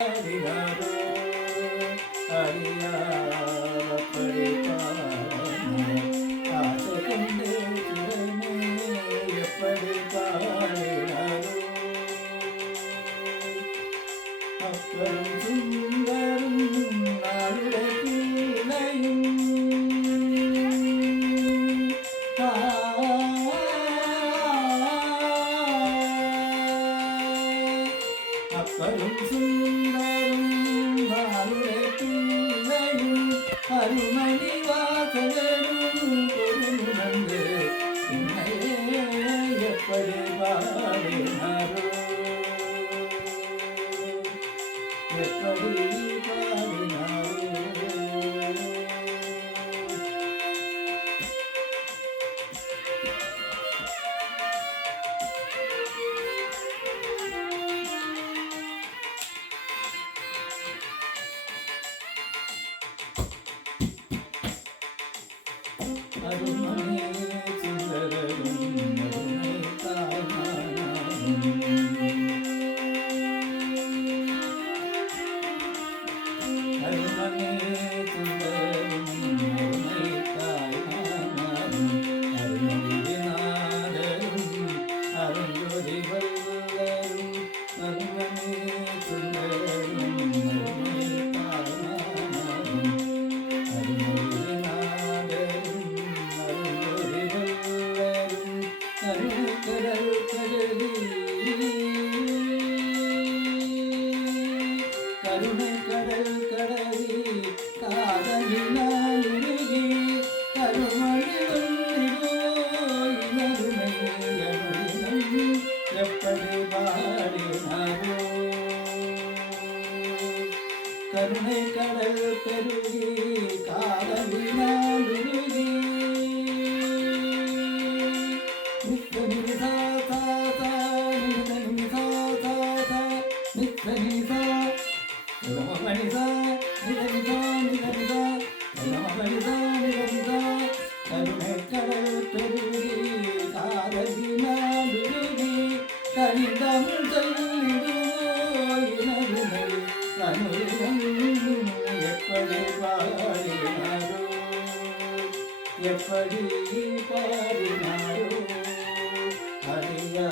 பாடினாரோ அறியாதபடி ஆசை கொண்டு திறமே எப்படி பாடினாரோ அப்பரும் சுந்தரும் நாளுடைய பிள்ளையும் அப்பரும் சுந்தரும் நாளுடைய பிள்ளையும் அருமணி வாசகரும் பொருளுணர்ந்து உன்னையே எப்படி பாடினாரோ எப்படி பாடினாரோ அருமணி சுந்தரரும் அருமை தாய்மானாரும் அருமணி சுந்தரரும் அருமை தாய்மானாரும் அருமணிநாதரும் அருஞ்சொலி வல்லரும் அருமணி சுந்தரரும் அருமை தாய்மானாரும் கடல் கடலி கருணை கடல் கடலி காதலினால் உருகி கருமணி வந்திடுமை எப்படி பாடினாரோ கருணை கடல் பெருகி காதலினால் உருகி கருணை கடல் பெருகி காதலினால் உருகி கனிதமிழ் சொல்லிடுமை கனுரம் எப்படி பாடினாரோ எப்படி பாடினாரோ அறியா